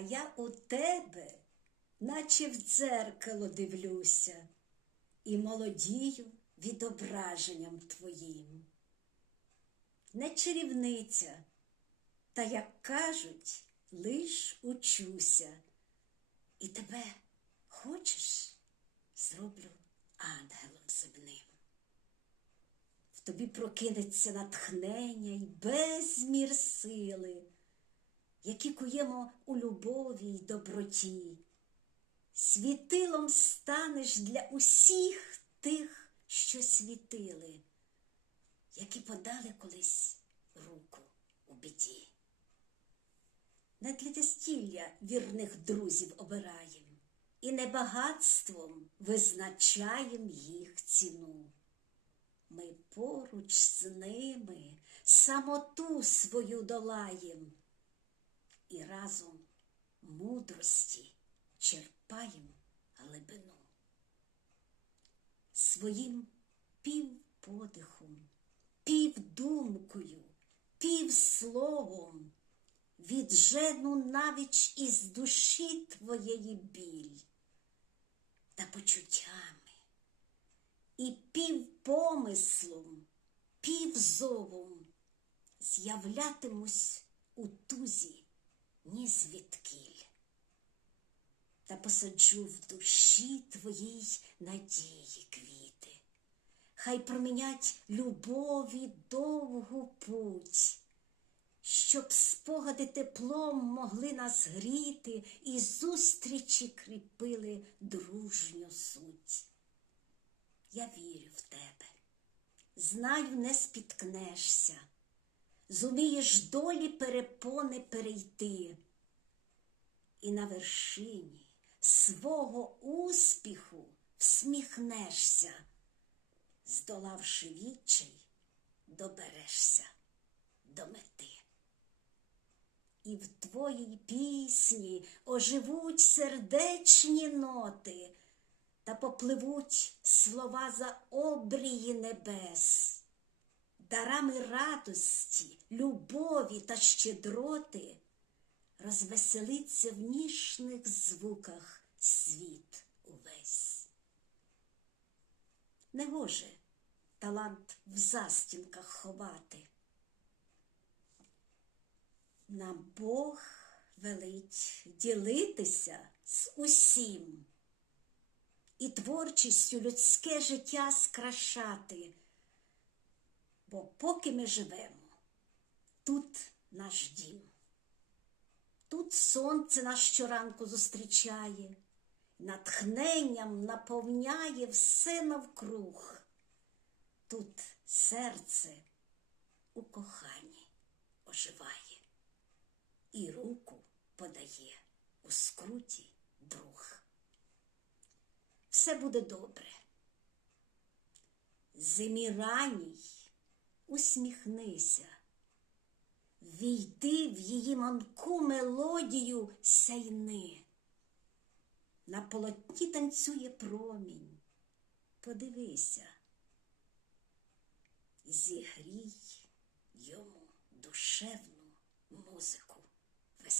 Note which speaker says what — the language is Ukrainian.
Speaker 1: а я у тебе, наче в дзеркало дивлюся, і молодію відображенням твоїм. Не чарівниця, та, як кажуть, лиш учуся, і тебе хочеш, зроблю ангелом земним. В тобі прокинеться натхнення й безмір сили, які куємо у любові й доброті. Світилом станеш для усіх тих, що світили, які подали колись руку у біді. Не для тестілля вірних друзів обираєм, і не багатством визначаєм їх ціну. Ми поруч з ними самоту свою долаєм і разом мудрості черпаєм глибину. Своїм півподихом, півдумкою, півсловом віджену навіч із душі твоєї біль та почуттями і півпомислом, півзовом з'являтимусь у тузі ні звідкіль. Та посаджу в душі твоїй надії квіти, хай промінять любові довгу путь, щоб спогади теплом могли нас гріти і зустрічі кріпили дружню суть. Я вірю в тебе, знаю, не спіткнешся, зумієш долі перепони перейти, і на вершині свого успіху всміхнешся, здолавши відчай, доберешся до мети. І в твоїй пісні оживуть сердечні ноти та попливуть слова за обрії небес, дарами радості, любові та щедроти розвеселиться в ніжних звуках світ увесь. Негоже талант в застінках ховати. Нам Бог велить ділитися з усім і творчістю людське життя скрашати. Бо поки ми живемо, тут наш дім. Тут сонце нас щоранку зустрічає, натхненням наповняє все навкруг. Тут серце у коханні оживає і руку подає у скруті друг. Все буде добре. Зимі раній усміхнися, війди в її манку мелодію сяйни. На полотні танцює промінь, подивися, зігрій йому душевну музику.